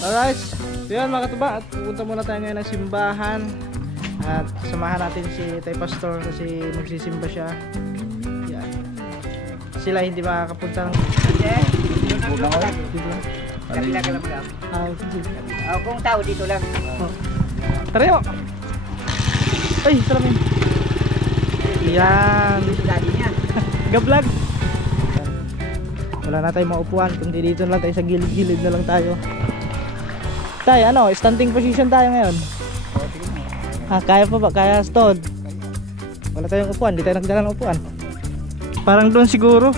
Alright, so yan mga katuba, at pupunta muna tayo ngayon ng simbahan. At samahan natin si Tay Pastor kasi magsisimba siya. Yan. Sila hindi makakapunta ng... Kabila ka lang lang. Sige. Kung tao dito lang. Tara yun! Ay, salamin! Yan! Dati niya. Gablag! Wala na tayong maupuan, kundi dito na lang tayo sa gilid-gilid na lang tayo. Tay, ano, standing position tayo ngayon. Kaya pa ba? Kaya stod? Wala tayong upuan, di tayo nagdala ng upuan. Parang doon siguro.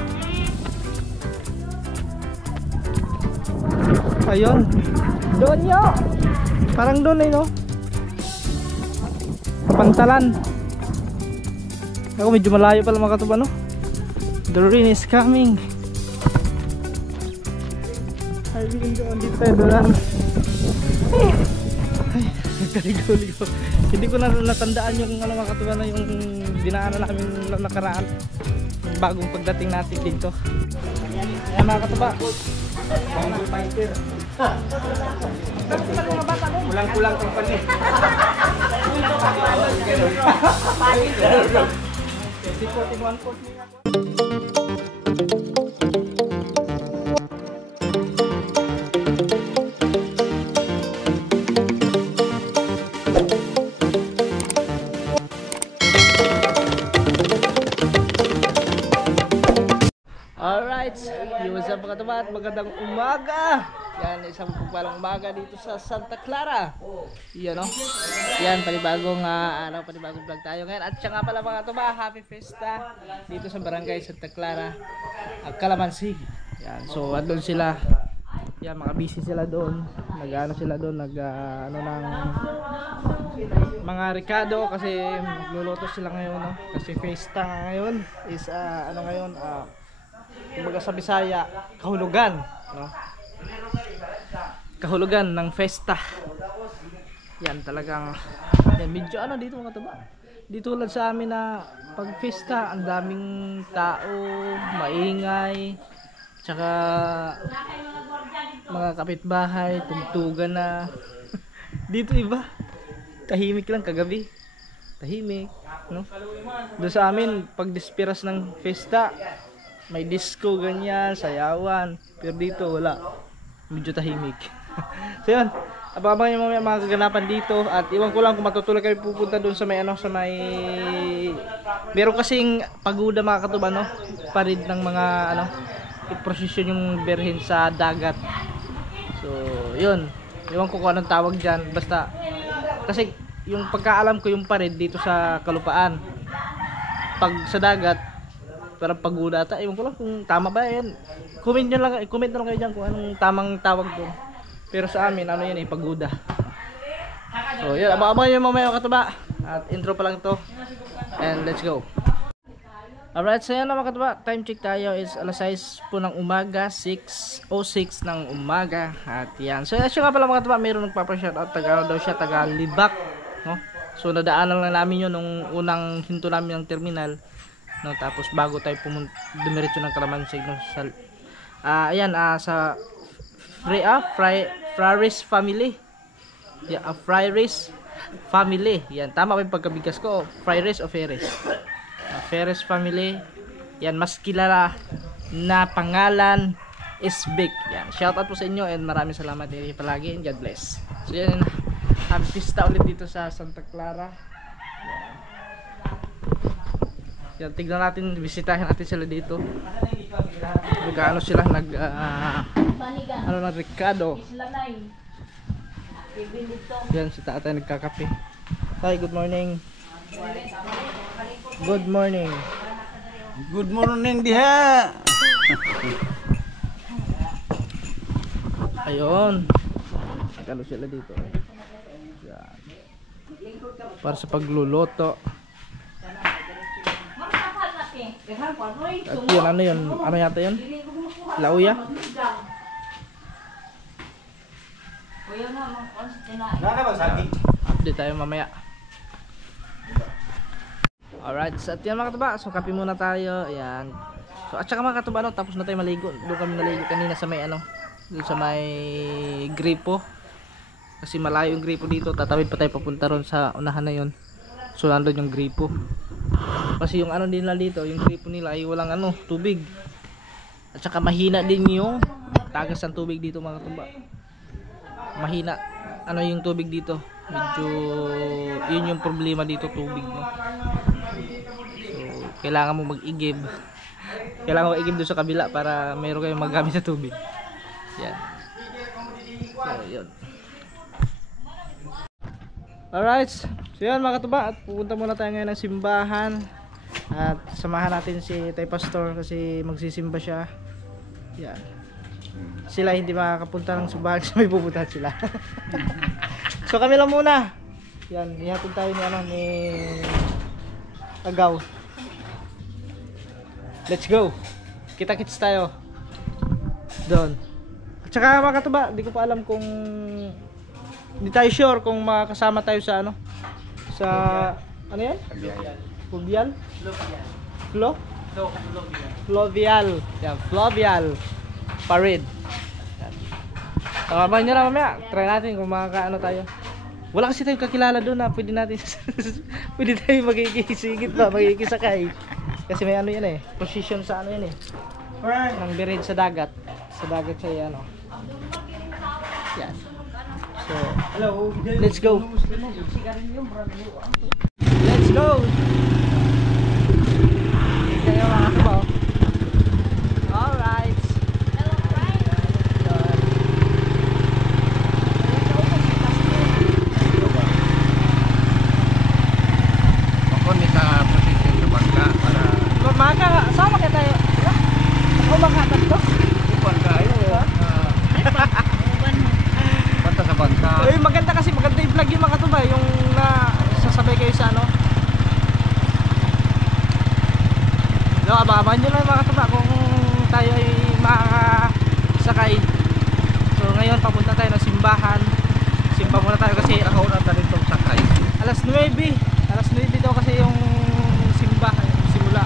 Ayun. Doon yo. Parang doon no. Kapantalan. Ako medyo malayo pala mga katuba no. The rain is coming. Ay, bigyan doon dito tayo doon. Ay, nagkaligo-ligo. Hindi ko na natandaan yung ano mga katuba na yung dinaanan namin nakaraan. Bagong pagdating natin dito. Ayan mga katuba. Kulang-kulang kang pani. Alright, what's up mga katuba at magandang umaga. Yan, isang pagpalang umaga dito sa Santa Clara. Yan o. Yan, panibagong araw, panibagong vlog tayo ngayon. At siya nga pala mga katuba, happy fiesta dito sa barangay Santa Clara, Calamansig. Yan, so doon sila. Yan, mga busy sila doon. Nag-ano sila doon, ano ng mga Ricardo kasi magluluto sila ngayon no? Kasi fiesta ngayon is ano ngayon kumbaga sa Bisaya, kahulugan no? Kahulugan ng festa. Yan talagang yan, medyo ano dito mga tuba. Dito tulad sa amin na pag festa, ang daming tao, maingay, tsaka mga kapitbahay, tugtugan na. Dito iba, tahimik lang kagabi. Tahimik, no? Doon sa amin, pag dispiras ng festa, may disco ganyan, sayawan. Pero dito wala. Medyo tahimik. So yun, abangan nyo mga kaganapan dito. At iwan ko lang kung matutuloy kayo pupunta doon sa may ano, sa may meron kasing pagoda mga katuba no? Parid ng mga ano, i-procession yung berhin sa dagat. So yun, iwan ko kung anong tawag dyan. Basta kasi yung pagkaalam ko yung parid dito sa kalupaan, pag sa dagat parang pagoda ata. Ewan ko lang kung tama ba yan. Comment na lang kayo dyan kung anong tamang tawag doon. Pero sa amin, ano yan pagoda. So yun, abang-abang yun mamaya katuba. At intro pa lang to. And let's go. Alright, so yan na mga katuba. Time check tayo is alas 6 po ng umaga. 6:06 ng umaga. At yan. So yan siya nga pala mga katuba. Mayroon nagpapashoutout. Taga daw siya, taga Libak. No? So nadaanan lang namin yun nung unang hinto namin ng terminal. No, tapos bago tayo dumiretso ng Calamansig no, sa ayan sa Frares family. Yeah, Frares family. Yan, tama ba yung pagkabigas ko? Frares o Ferres? Ferres family. Yan, mas kilala na pangalan is Vic. Yan, shout out po sa inyo and maraming salamat din palagi and God bless. So yan, happy fiesta ulit dito sa Santa Clara. Yan, tignan natin, bisitahin natin sila dito. Nag-ano sila, ano na Ricardo. Yan, si tatay nagkakape. Tay, good morning. Good morning. Good morning diha. Ayun. Nagkano sila dito. Yan. Para sa pagluluto. At yun, ano yun? Ano yata yun? Lauya? Update tayo mamaya. Alright, so at yan mga katuba. So kape muna tayo. Ayan. So at saka mga katuba, no, tapos na tayo maligo. Doon kami naligo kanina sa may ano, Doon sa may gripo. Kasi malayo yung gripo dito. Tatawid pa tayo papunta ron sa unahan na yun. So nandun yung gripo. Kasi yung ano nila dito, yung gripo nila ay walang ano, tubig. At saka mahina din yung tagas ng tubig dito mga katumba. Mahina ano yung tubig dito. Medyo yun yung problema dito, tubig, no? So kailangan mo mag-igib. Kailangan mo igib doon sa kabila para mayroon kayong magamit sa tubig. Yan. So yun. Alright, so yan mga katuba, at pupunta muna tayo ngayon ng simbahan at samahan natin si Tay Pastor kasi magsisimba siya. Yan. Sila hindi makakapunta ng simbahan kasi may pupuntahan sila. So kami lang muna. Yan, ihatid tayo ni Agaw. Let's go. Kita-kits tayo doon. At saka mga katuba, di ko pa alam kung hindi tayo sure kung makakasama tayo sa ano, sa ano yan? Fluvial? Fluvial. Yan, Fluvial Parade. Yan. Tamahan nyo lang mamaya. Try natin kung makakaano tayo. Wala kasi tayong kakilala doon na pwede natin pwede tayo magkikisigit ba, magkikisakay. Kasi may ano yan eh, position sa ano yan eh. Nang birid sa dagat. Sa dagat siya ano. Yan. So, let's go. Let's go. Kayo mga katuba. Alright. Ako ni sa position sa bangka para Maka, sama ka tayo. Ako makatag to. bangka ayo. Basta sa bangka. Eh, maganda kasi maganda i-vlog yung mga katuba, yung na sasabay kayo sa ano. No, abangan nyo lang mga katuba kung tayo ay makakasakay. So ngayon papunta tayo ng simbahan. Simba muna tayo kasi Nakauna ta dito sakay. alas 9. Alas 9 daw kasi yung simbahan, simula.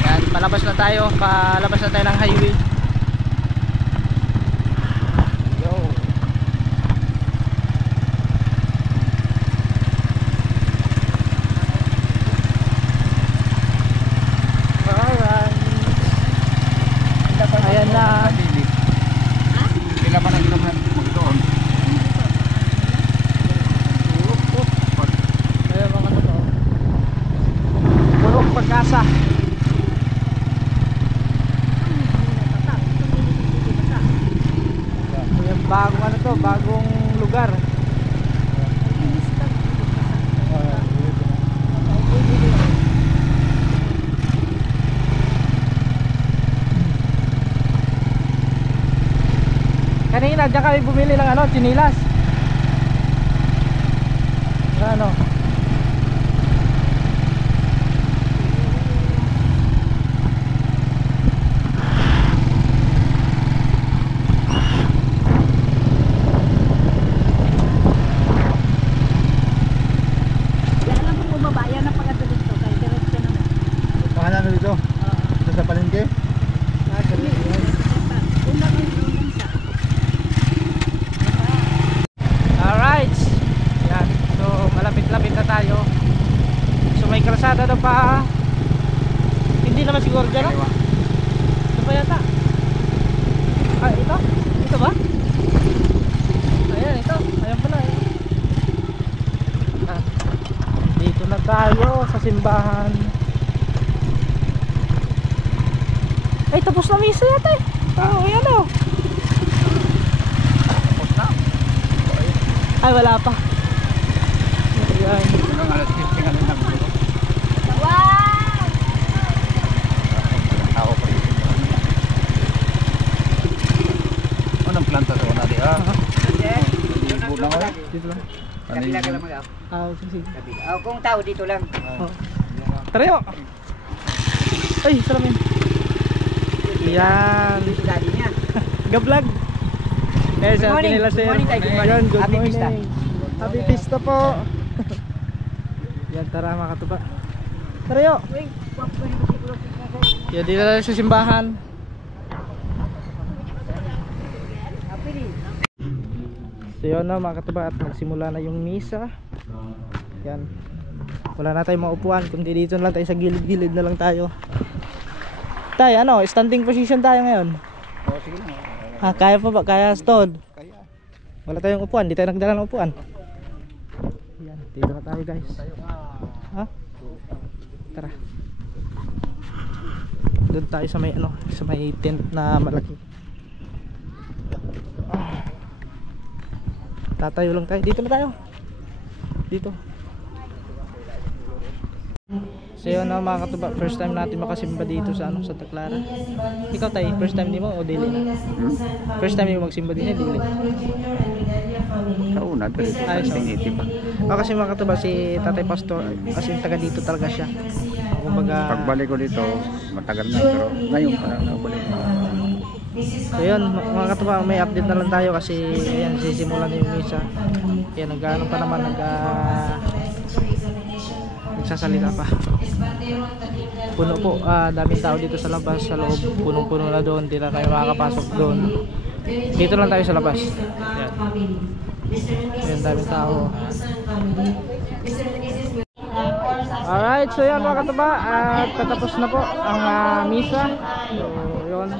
Yan, palabas na tayo ng highway. Yo. Alright. Ayan na. Sila pa na naman magdoon. Ayan mga totoo. Purong pag-asa. Ayan, bagong ano to, bagong lugar. Kanina dyan kami bumili ng ano, chinilas. Ano? Alam mo bumabaya na pagka dito kay diretso naman. Pangalan mo dito? Sa palengke? Alright. Yan. So malapit-lapit na tayo. So may kalsada na pa. Hindi naman siguro dyan, no? Ito pa yata. Ah, ito? Ito ba? Ayan, ito. Ayan pala. Ayan. Ah, dito na tayo sa simbahan. Ay, tapos na misa yata eh. Oo, ayan o. Tapos na. Ay, wala pa. Ayan. Ang alas 15 ka na nagbulo. Wow! Tao pa rin. Anong planta sa una di ah? Libo na ko. Dito lang. Kabila ka lang mag-up. Ah, sige. Kabila. Oh, kung tao dito lang. Oh. Tara Ay, salamin. Yan. Dito daddy niya. Ga-vlog. Eh, Good sa morning. kanila sir. Good morning tayo. Good morning. Yan, good Happy morning. Pista. Happy Pista po. Yan, tara mga katuba. Tara yo. Yan, dito tayo sa simbahan. So yun na mga katuba, at magsimula na yung misa. Yan. Wala na tayong maupuan, kundi dito na lang tayo sa gilid-gilid na lang tayo. Tay, ano, standing position tayo ngayon. Oh, sige na. Ah, kaya pa ba? Kaya stod? Kaya. Wala tayong upuan, di tayo nagdala ng upuan. Yan, dito na tayo guys. Ha? Tara. Doon tayo sa may ano, sa may tent na malaki. Tatayo lang tayo. Dito na tayo. Dito. So yun na mga katuba, first time natin makasimba dito sa ano, Santa Clara. Ikaw tayo, first time di mo o dili na? First time mo magsimba din dili? Sa una, pero ito Ay, so. native pa. Kasi mga katuba, si Tatay Pastor, kasi taga dito talaga siya. Kumbaga, Pagbalik ko dito, matagal na, pero ngayon pa lang nabalik. so yun, mga katuba, may update na lang tayo kasi ayan, sisimulan na yung misa. Ayan, nag-ano pa naman, nagsasalita pa. Puno po, daming tao dito sa labas, sa loob, punong-puno na doon, hindi na kayo makakapasok doon. Dito lang tayo sa labas. Ayan. Ayan, daming tao. Alright, so yan mga katuba, at patapos na po ang misa. So yun,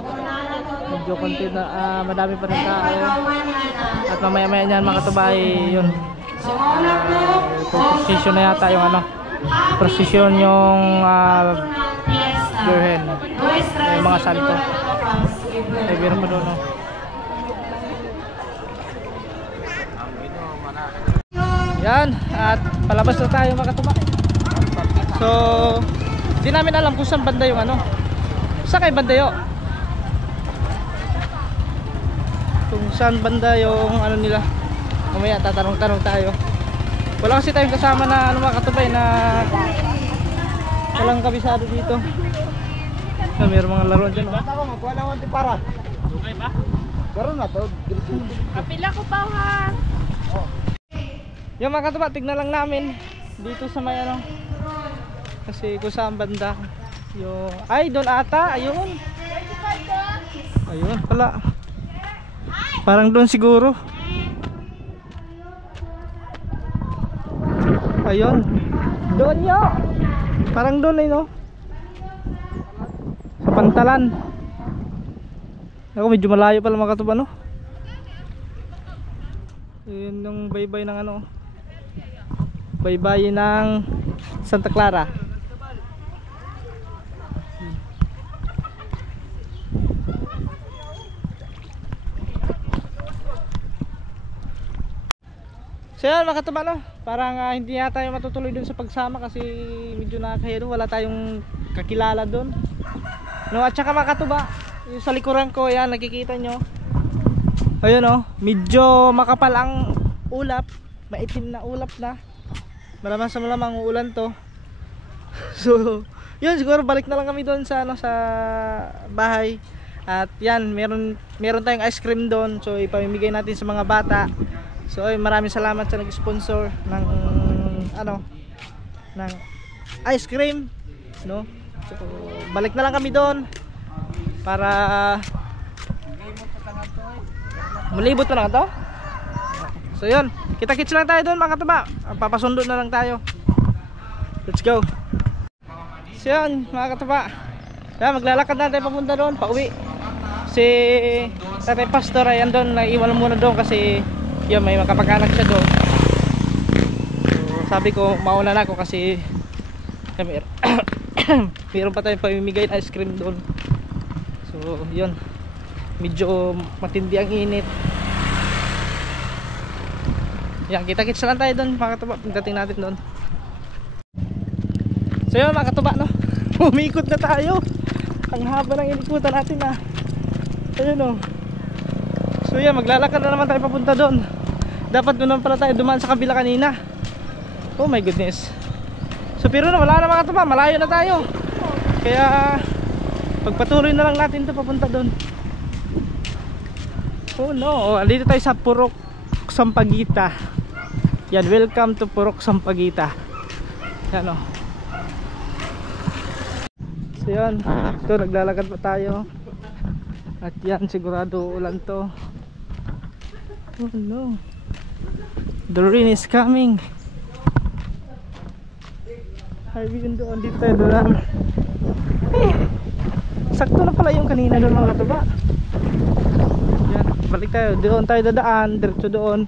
medyo konti na, madami pa rin tao. At mamaya-maya niyan mga katuba ay yun, procession na yata yung ano, procession yung Birhen, yung mga santo. Ay meron pa doon, no? Yan, at palabas na tayo mga katuba. So, di namin alam kung saan banda yung ano. Saan kayo banda yun? Kung saan banda yung ano nila. Mamaya tatanong-tanong tayo. Wala kasi tayong kasama na ano mga katubay na walang kabisado dito. So, mayroong mga laruan dyan. Ako, magkuha na ako para. Okay ba? Karoon na to. Kapila ko pa ha. Yung mga katuba, tignan lang namin dito sa may ano, kasi kung saan banda yung, ay doon ata, ayun pala, parang doon siguro, ayun doon yo, parang doon ay no, sa Pantalan. Ako medyo malayo pala mga katuba, no? Yun yung baybay ng ano, baybay ng Santa Clara. So yun mga katuba, no? Parang hindi na tayo matutuloy dun sa pagsama kasi medyo nakakahiya doon, wala tayong kakilala dun, no? At saka mga katuba, yung sa likuran ko, yan nakikita nyo, ayun oh, medyo makapal ang ulap, maitim na ulap na. Malamang sa malamang uulan to. So yun, siguro balik na lang kami doon sa ano, sa bahay. At yan, meron tayong ice cream doon, so ipamimigay natin sa mga bata. So ay, maraming salamat sa nag-sponsor ng ano, ng ice cream, no? So balik na lang kami doon para malibot pa lang to. So yun, kita-kits lang tayo doon mga katuba. Papasundo na lang tayo. Let's go. So yun mga katuba, yan, maglalakad na tayo papunta doon, pauwi. Si Tatay Pastor ay andun, naiwan muna doon kasi yun, may makapag-anak siya doon. So sabi ko mauna na ako kasi meron pa tayong pamimigay na ice cream doon. So yun, medyo matindi ang init. Yan, kita-kits lang tayo doon mga katuba pagdating natin doon. So yun mga katuba, no? Umikot na tayo. Ang haba ng inikutan natin ah. Ayun oh. So yan, maglalakad na naman tayo papunta doon. Dapat doon pala tayo dumaan sa kabila kanina. Oh my goodness. So pero na, wala na mga katuba, malayo na tayo. Kaya pagpatuloy na lang natin ito papunta doon. Oh no, dito tayo sa Purok Sampaguita. Yan, welcome to Purok Sampaguita. Yan o. So yan, ito naglalakad pa tayo. At yan, sigurado ulan to. Oh no. The rain is coming. Harvey yun doon, dito tayo doon. Sakto na pala yung kanina doon mga katuba. Yan, balik tayo. Doon tayo dadaan, diretso doon.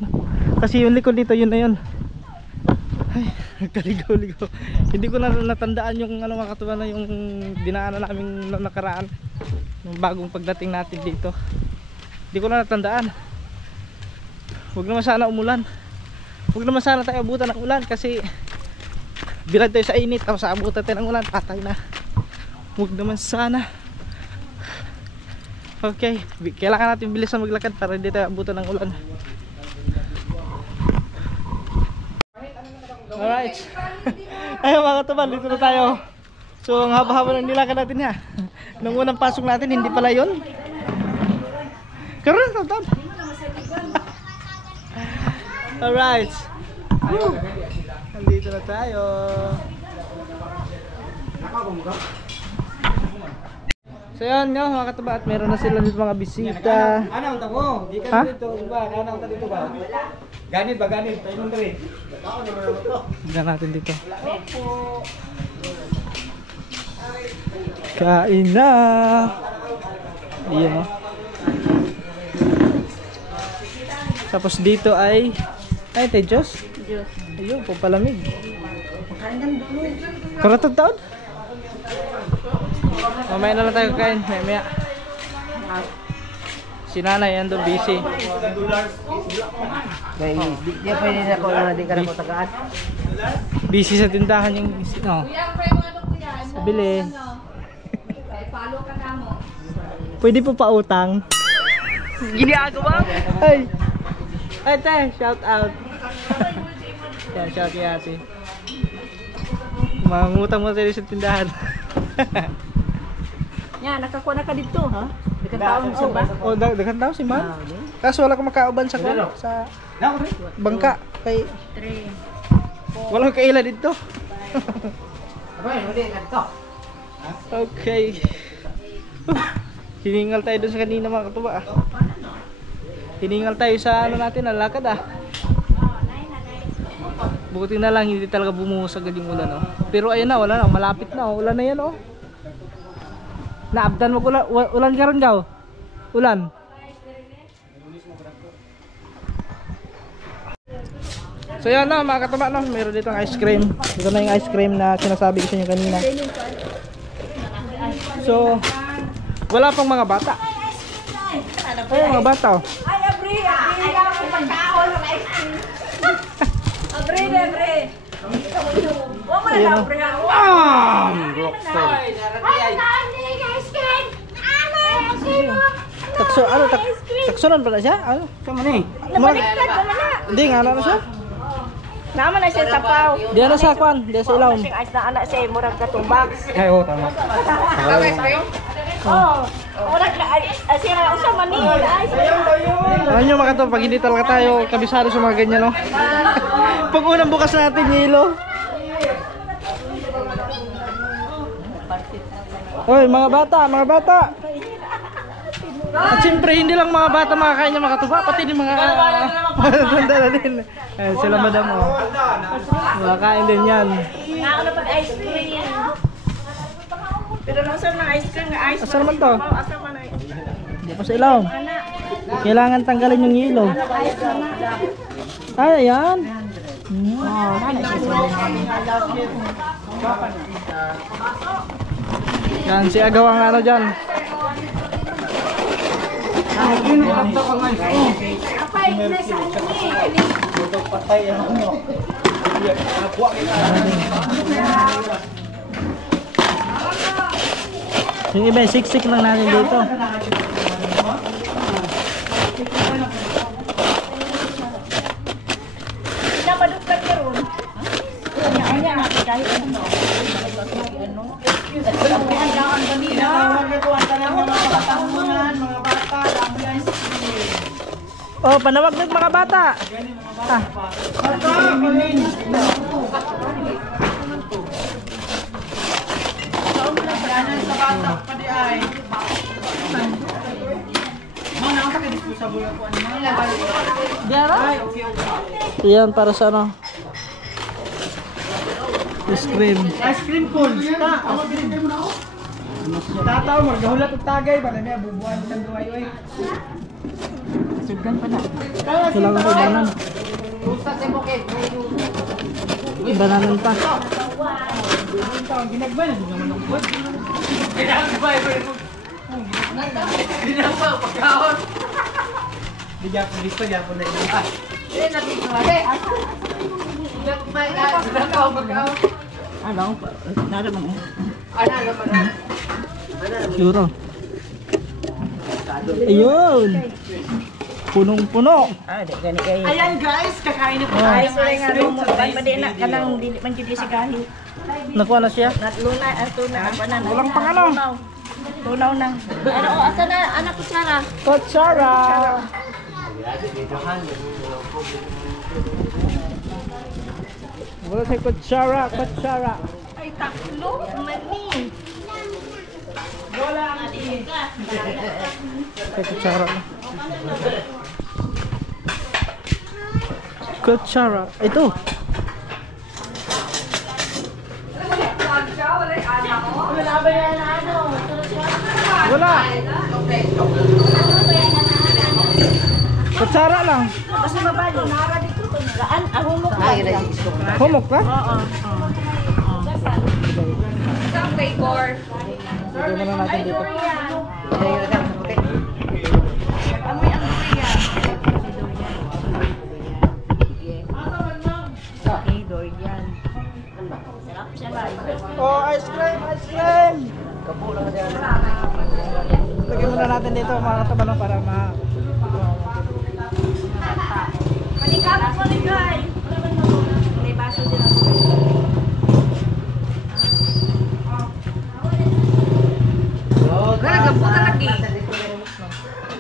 Kasi yung likod dito, yun na yun. Ay, nagkaligaw-ligaw. Hindi ko na natandaan yung ano mga katuba na yung dinaanan namin noong nakaraan. Nung bagong pagdating natin dito. Hindi ko na natandaan. Huwag naman sana umulan. Huwag naman sana tayo abutan ng ulan kasi bilad tayo sa init tapos abutan tayo ng ulan, patay na. Huwag naman sana. Okay, kailangan natin bilisan maglakad para hindi tayo abutan ng ulan. Alright. Ayun mga katuban, dito na tayo. So ang haba-haba ng nilakad natin ha. Nung unang pasok natin hindi pala yun. Karoon, tawad. Alright. Nandito na tayo. So yan nga mga katuba, at meron na sila dito mga bisita. Anong tamo? Di ka dito ba? Anong dito ba? Ganit ba ganit? Tayo nung diri. Tingnan natin dito. Kain na. Ayan o. Tapos dito ay tayo Diyos. Ayun, pampalamig. Karatag taon? Mamaya na lang tayo kain, maya. Si nanay ando busy. Di pwede na ako na di ka na ko tagaan. Busy sa tindahan yung no. Bili. Pwede po pa utang. Ginagawa? Ay. Ay, te, shout out. Yan, shout kay ate. Mangutang mo tayo sa tindahan. Yan, nakakuha na ka dito, ha? Dekan taon siya ba? Oh, dagan daw si man. Kaso wala ko makauban sa bangka kay 3. walang kaila dito. Okay. Hiningal tayo dun sa kanina mga katuba. Hiningal tayo sa ano natin, lalakad Buti na lang hindi talaga bumuhos agad yung ulan Pero ayun na, wala na, malapit na ulan na yan Naabdan mo ulan ka rin daw. Ulan. So yan na mga kataba meron dito ang ice cream. Ito na yung ice cream na sinasabi ko sa inyo kanina. So wala pang mga bata. Ay mga bata Ay, Abri lang ako pagkaon ng ice cream. Abri. Huwag mo na lang, Abri. Takso, ano, taksonan ba na siya? Ano? Sama ni. Nabaliktad ka na. Hindi nga na siya. Naman na siya sapaw. Di na sa kwan, di sa ilaw. Sing ice na anak siya, murag katumbak. Ay, oh, tama. Murag na, siya na usang manila. Alam nyo mga to, pag hindi talaga tayo kabisado sa mga ganyan Pag unang bukas natin yelo. Hoy mga bata. At siyempre hindi lang mga bata makakain ng mga katuba, pati din mga matanda na din. Sila madam makakain din yan. Ako na pag-ice cream. Pero nasa na ice cream nga ice. Asa naman to? Asa man ay. Hindi pa sa ilaw. Kailangan tanggalin yung yelo. Ay, ayan. Yan, si Agaw ang ano dyan. Yung iba, siksik lang natin dito. Napaduktan ka ron. Kanya nga, kahit ano. Ang ganila. Oh, panawag ng mga bata. Yan para sa ano? Ice cream. Ice cream cones. Tataw mo, gahulat og tagay ba na bubuan sa duway oy. Sugan pa na. Kailangan ko banan. Bananan pa. Ginagba na naman ng food. Bigyan ko dito ya po na ito. Ano? Naraman mo. Siguro. Ayun. Punong-puno. Ah, di gani kayo. Ayan guys, kakain na po Oh. tayo Ay, ng sorry ice nga cream. mo. Pwede na kanang dili man jud si gahi. Nakuha na siya. Natluna ato na apa na. Walang pang ano. Tunaw na. Ano asa na anak ko Sara? Kutsara. Wala tayo kutsara. Kutsara. Ay taklo mani. Wala ang Tayo kutsara. Kutsara. Ito. Wala. Kutsara lang. Basta mabali. Nara dito to. Gaan ahumok ka. Humok ka? Oo. Lagyan muna natin dito. Amoy ang durian. Okay, durian. Sarap siya guys. Oh, ice cream, ice cream! Lagyan muna natin dito mga katabano para Manikap ko ni guys. May baso din ako. Nagabutan lagi.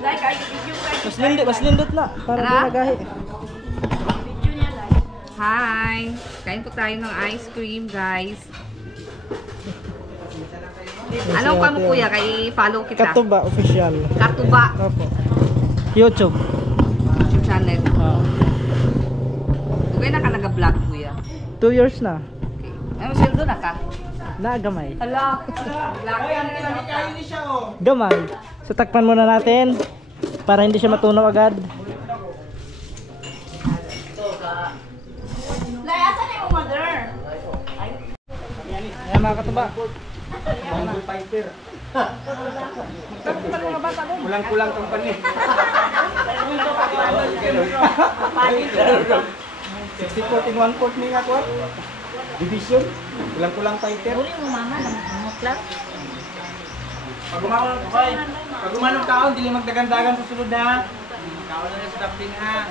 Like ay video guys. mas lindot na para di nagahi. Video niya guys. Hi! Kain po tayo ng ice cream, guys. Anong ka mo, kuya? Kay follow kita. Katuba official. Katuba Opo. YouTube. YouTube channel. Ah. Kaya na ka nag-vlog, kuya. 2 years na. Okay. Ano sildo na ka? Nagamay. Hala! kain ni siya oh. Gamay. So takpan muna natin para hindi siya matunaw agad. Layasan ni mo mother. Ayan mga katuba. Fighter. Kulang-kulang kang pani. 60 in 1/4 ni nga ko. Division. Kulang-kulang fighter. Uri mo mama namok lang. Pag umanong kaon, dili magdagan-dagan sa sulod na. Kaon na sa dapin ha.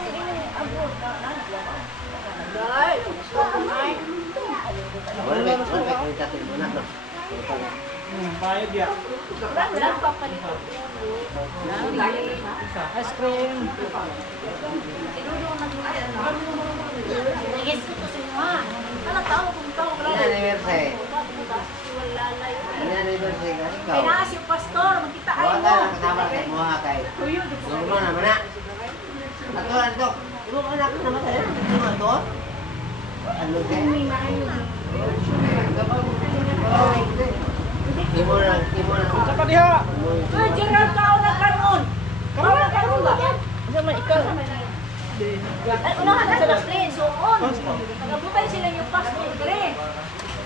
Bayad ya. Ice cream. Yes, ko sa inyo ha. Ano tao kung tao Anniversary. Kaya si pastor, magkita ay Wala mo. na kasama kay Moha kay. Luma naman na. Ato. Luma na ako naman tayo. Luma to. Ano kay? Timur. Saka diha. Ah, Gerald kao na karon. Kao na karon ba? Ano man ikaw? Ay, unahan na sila friends. So on. Nagabutay sila yung pastor dire.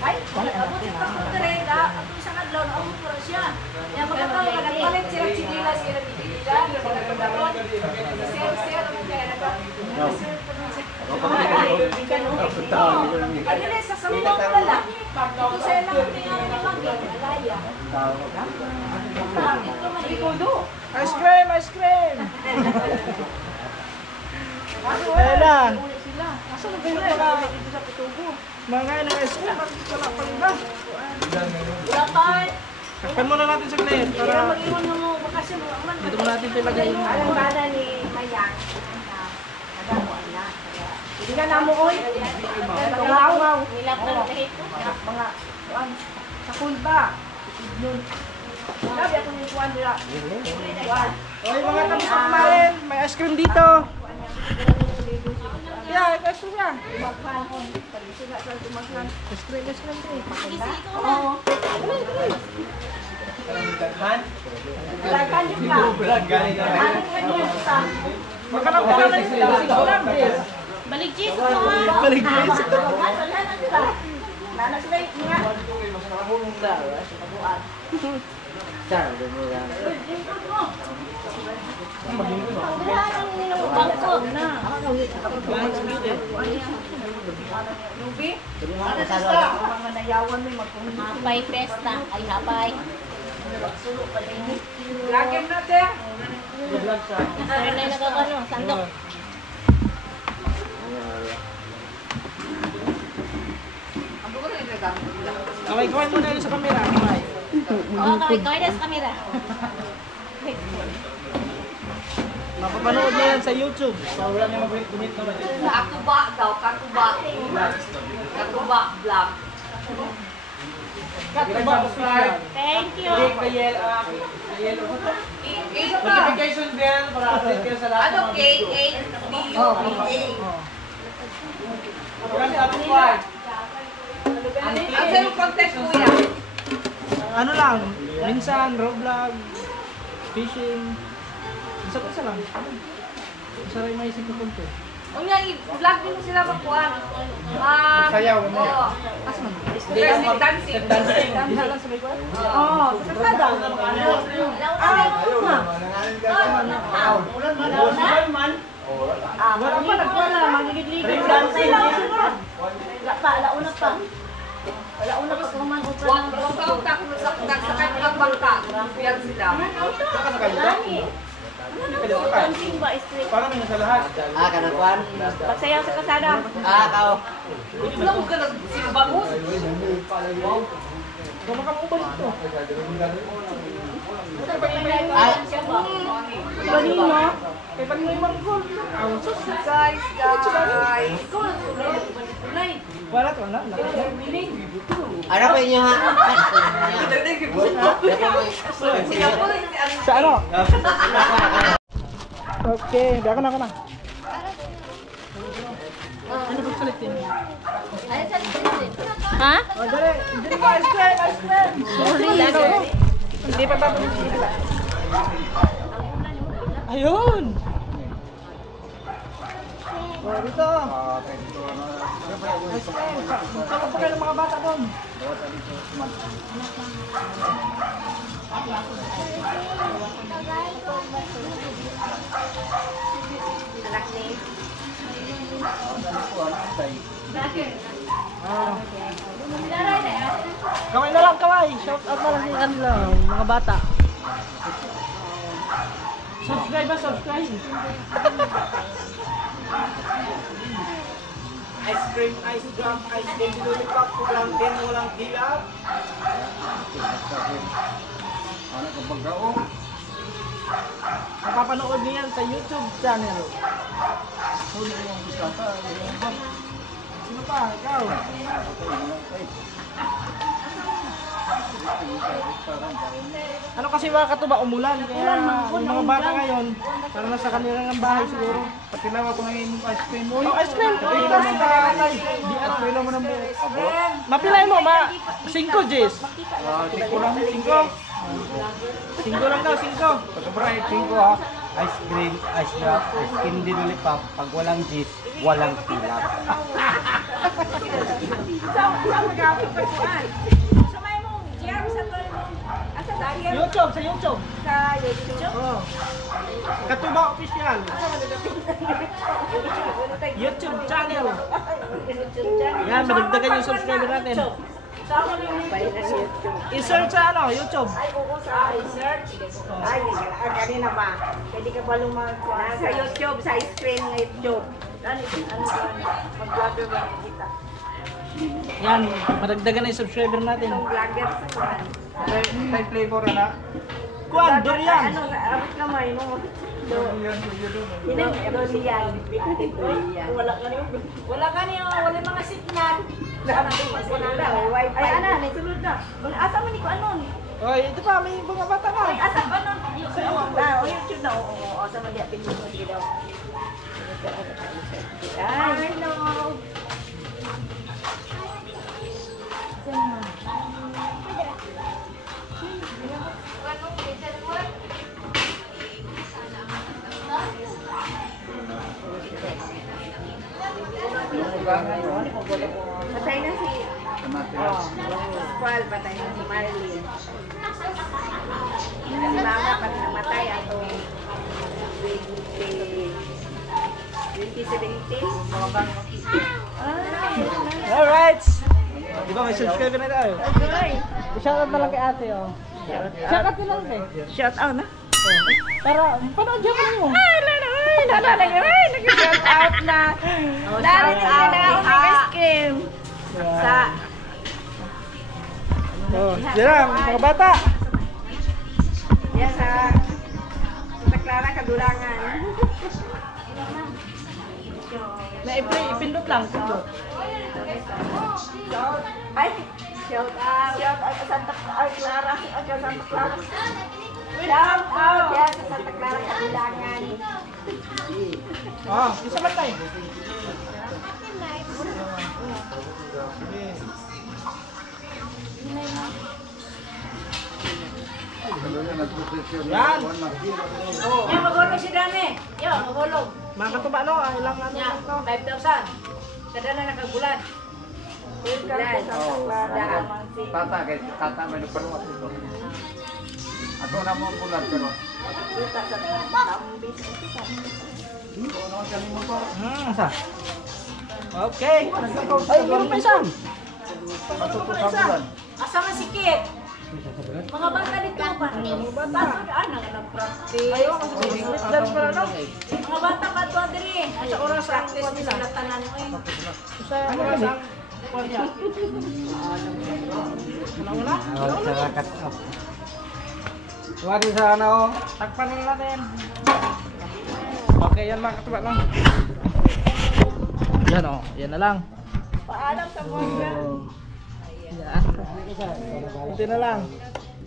Ay, nagabot yung pastor dire. Ato isang adlaw na ako pura siya. Kaya magkataon na nagpalit sila chigila sila chigila. Sir, ano kaya nagka? Ay, sa sampung pala. Ito sa ilang pinangan ni Magi. Alaya. Ito man ikudo. Ice cream, ice cream. Ayan na. Asa mo ba dito sa Putugo? Mga ng ice cream. Wala pa rin ba? Wala pa. Takpan muna natin sa client Kaya para mag-iwan ng mga bakasyon mo. Man, dito mo natin pilagay yung alam ba na ni Mayang? Nagawa na. Hindi ka na mo oy. Tungaw. Nilap na kahit ko. Mga sa kulba. Idlon. Sabi ako ni Juan nila. Juan. Oy, mga tapos na kumain. May ice cream dito. Yeah, ice cream yan. Ice cream, ice cream. Oo. Lagan din ka. Ano yung isa? Magkanap ka na rin. Balik cheese ko nga. Balik cheese. Nana sila yung nga. Bangkok na. Ruby? Mga nayawan mo yung hapay pesta. Ay hapay. Lagyan natin. Sorry na yung nagkakano. Sandok. Kaway-kaway muna yun sa camera. Kaway. Oo, kaway na sa kamera. Mapapanood niya yan sa YouTube. Wala niya mag-commit naman. Katuba daw, katuba. Katuba vlog. Thank you. Notification bell para update kayo sa lahat. Ano, K-A-D-U-B-A. Ang sa'yo context kuya? Ano lang, minsan, raw vlog, fishing. Isa lang. Isa rin may isip ko content. Kung nga, i-vlog din mo sila magkuhan. Sayaw, ano? Oo. Wrestling dancing. Oo, sa kasada. Wala pa nagwala, magigit-ligit. Launa pa. Wala pa kumaman ko pa. Huwag kang nagsakay mo ng bangka. Yan sila. Dancing ba street? Parang may nasa lahat. Kanakuan. Pagsayaw sa kasada. Kao. Lang ka nagsibangon. Kung makapubalik to. Kanino? Eh, pag may manggol. Guys. Wala to, ano? Ano pa inyo ha? Sa ano? Okay, ako na. Ano ba salit din? Ha? Oh, dali. Hindi pa ice cream. Sorry. Hindi pa tapos. Ayun. Oh, dito. Ice cream. Sama pa kayo ng mga bata doon. Ah. Kaway na lang, kaway. Shout out na lang yung kanila, mga bata. Subscribe ba? Subscribe. Ice cream, ice drop, ice cream, lollipop, walang tin, walang dilap. Napapanood niyo yan sa YouTube channel. Sino pa? Ikaw? Ano kasi mga katuba, umulan. Kaya yung mga bata ngayon, parang nasa kanilang ng bahay siguro. Patilaw ako ng inyong ice cream mo. Oh, ice cream! Di ano? Patilaw mo ng buhok. Mapilay mo, 5 Jess. Tiko lang. 5 lang daw, 5. Sobra 5 ha. Ice cream, ice drop, ice candy lollipop. Pag walang cheese, walang tilap. Sumay mo, Jerry, sa tol mo. Asa dahil? YouTube, sa YouTube. Sa YouTube? Oh. Katuba official. YouTube channel. Yan, madagdagan yung subscriber natin. Sama mo yung YouTube. I-search sa ano, YouTube. Ay, oo, sa search. Ay, kanina pa. Pwede ka ba lumagkuhan? Sa YouTube, sa screen ng YouTube. Ano mag-vlogger ba kita? Yan, madagdagan na yung subscriber natin. Itong vlogger sa kuhan. May flavor na. Kuan, durian. Ano, abot kamay mo. Durian. Wala ka niyo, wala mga signal. Ay, ana, may sulod na. Asa mo ni ko ano? Oy, ito pa, may mga bata ka. Ay, asa ba nun? O, YouTube na. Oo, sa mali apin mo. Sige daw. Ay, no. Patay na si Squall, patay na si Marlene. Si Mama pag namatay ato 2017. Alright! Di ba may subscriber na tayo? Okay. Shoutout na lang kay ate, oh. Shoutout na lang kay. Shout out na. Para, panood dyan ka mo. Nag-shout out na. Narinig ka na Omega Scream. Sa Oh, dyan lang, mga bata. yan sa Santa Clara, Kadulangan. Ipindot lang, pindot. Ay, shout out. Shout out sa Santa Clara. Santa Clara. Shout out yan sa Santa Clara, Kadulangan. Ah, isa man tayo. Yan! Yan, maghulog si Dami. Yan, maghulog. Mga katuba, no? Ilang ano Yan, ito? 5,000. Kada na nakagulat. Bulan. Daan. Tata, kay tata may nagparuwat ito. Ato na mo ang bulan, pero Asa? Okay. Ay, meron pa isa. matuto sa bulan. Asa man si Kit? Mga bata dito pa. Mga bata. Ano nga nag-practice? Ayaw kasi dance para no? Mga bata pa to diri. Asa oras ang practice ni sila tanan mo eh. Sa oras ang kuwan niya. Wala? Sa cut off. Wari sa ano, takpan na natin. Okay, yan mga katuba lang. Yan oh, yan na lang. Paalam sa mga. Yan. Ito na lang.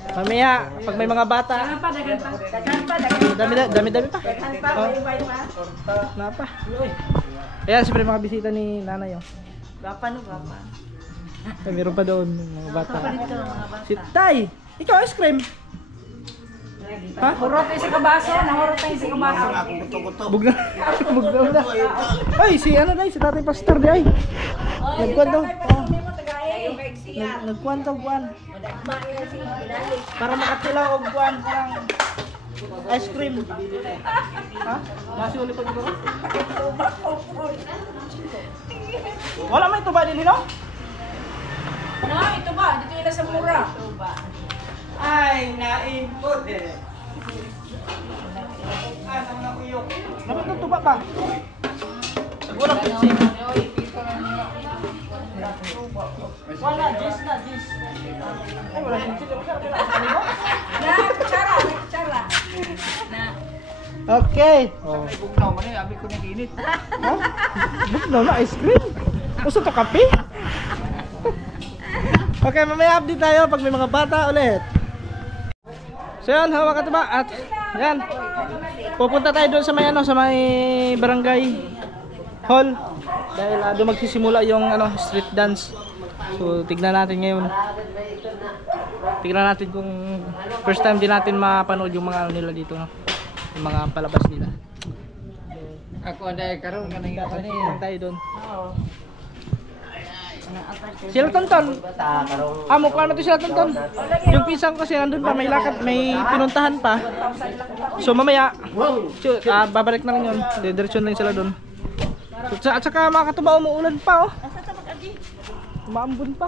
Mamaya, pag may mga bata, Dagan pa, dagan pa. Dagan pa, dagan pa. dami pa. Dagan pa, Oh. may pa. Na pa. Ayan, siyempre mga bisita ni nanay oh. Bapa no, bapa. Ay, meron pa doon mga bata. Dito mga bata. Si Tay, ikaw ice cream. Ha? Hurot tayo sa kabaso, nahurot tayo sa kabaso. Bugna. Bugna na. Ay, si ano na, si Tatay Pastor di ay. Nagkuhan daw. Oh. Nagkuhan daw buwan. Para makatilaw og buwan parang ice cream. Ha? Nasi ulit pag ito. Wala may tuba din no? No, ito ba? Dito ila sa mura. Ay, naimpot eh. Ah, sama na kuyo. Dapat nang tuba pa. Wala pinsi. Wala, just na, just. Ay, wala pinsi. Na, kutsara, may kutsara. Na. Okay. Oh. May bugnaw man eh, abi ko nag-init. Ha? Bugnaw na ice cream. Gusto to kape? Okay, mamaya update tayo pag may mga bata ulit. So yan, hawa ka ba? At yan. Pupunta tayo doon sa may ano, sa may barangay hall dahil doon magsisimula yung ano, street dance. So tignan natin ngayon. Tignan natin kung first time din natin mapanood yung mga ano nila dito, no? Yung mga palabas nila. Ako anday karon kanang Tignan tayo doon. Sila Tonton. Mukha na to sila Tonton. Yung pinsan ko kasi nandun pa, may lakad, may pinuntahan pa. So mamaya, babalik na rin yun. Diretso na rin sila doon. So, at saka mga katuba, umuulan pa oh. Umaambon pa.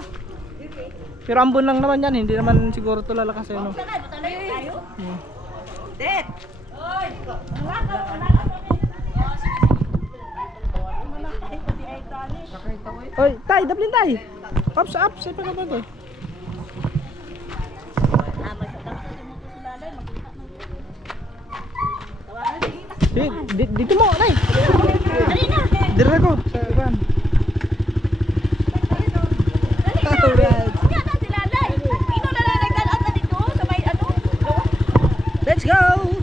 Pero ambon lang naman yan, hindi naman siguro ito lalakas ano. Det. Oy, tay, daplin tay. Ups, up, sa pa ka to. Dito mo, nay. Dire ko sa van. Alright. go!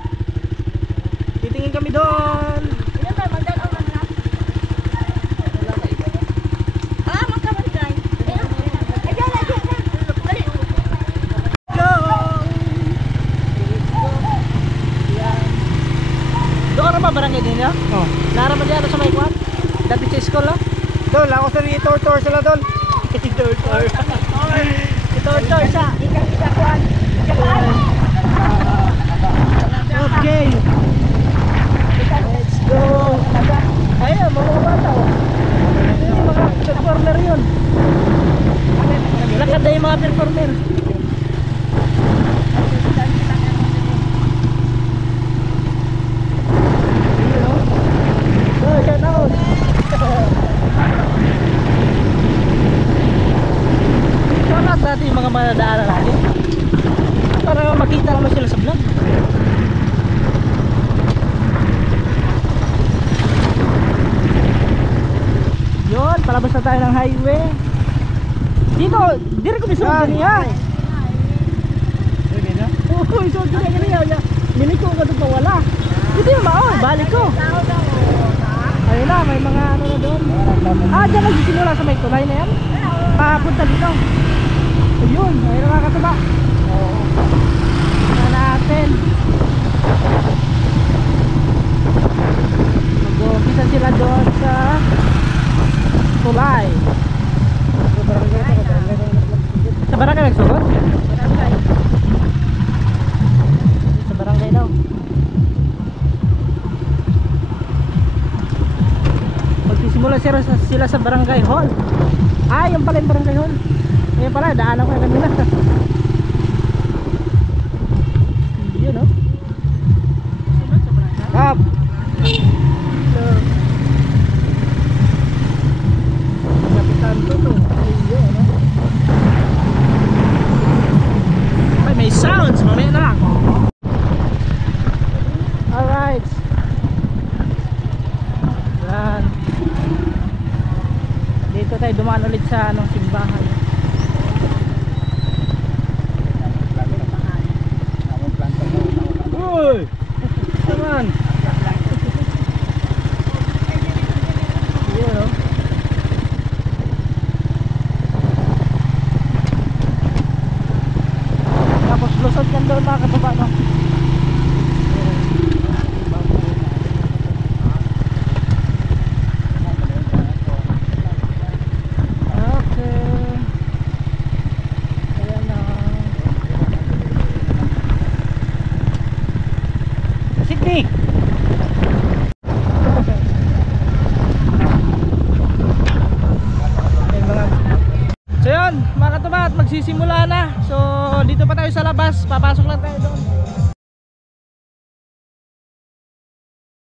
Titingin kami doon. Ilan ba? Magdal ang ano na? Ah, magkabarangay. Ayun. Ayun, ayun. Dali. Go! Doon ka ba barangay din niya? Oh. Naraman diyan sa may kwan? Dati sa school no? Dol, ako sa itor-tor sila dol. Itor-tor. Itor-tor siya. Ikakuan. Okay. Let's go. Ayun, mga bata oh. Yung mga performer yun. Lakad na yung mga performer. Oh, shout out. Shout dati yung mga manadaanan natin. Para makita naman sila sa vlog. Yun, palabas na tayo ng highway. Dito, dire ko bisugan niya. Oo, isugan niya. Miliko ka doon pa wala. Dito yung mao, balik ko. Ayun na, may mga ano na doon. Dyan nagsisimula sa may tulay na yan. Papunta dito. Ayun, ayun na mga kataba. Na natin. Mag-umpisa sila doon sa tulay. Sa barangay nagsugod? Sa barangay daw. Magsisimula sila sa barangay hall. Yung pala yung barangay hall. Ayun pala, daanan ko na kanina. Yun oh. Up. Kapitan Toto. Ayun oh. Ay, may sounds. Mamaya na lang. Alright. Yan. Dito tayo dumaan ulit sa anong simbahan. Uy! Naman! Yun oh. Tapos lusot kan doon mga kataba no? Okay. Ayan na. Sydney! So yun, mga katubat, magsisimula na. So dito pa tayo sa labas, papasok lang tayo doon.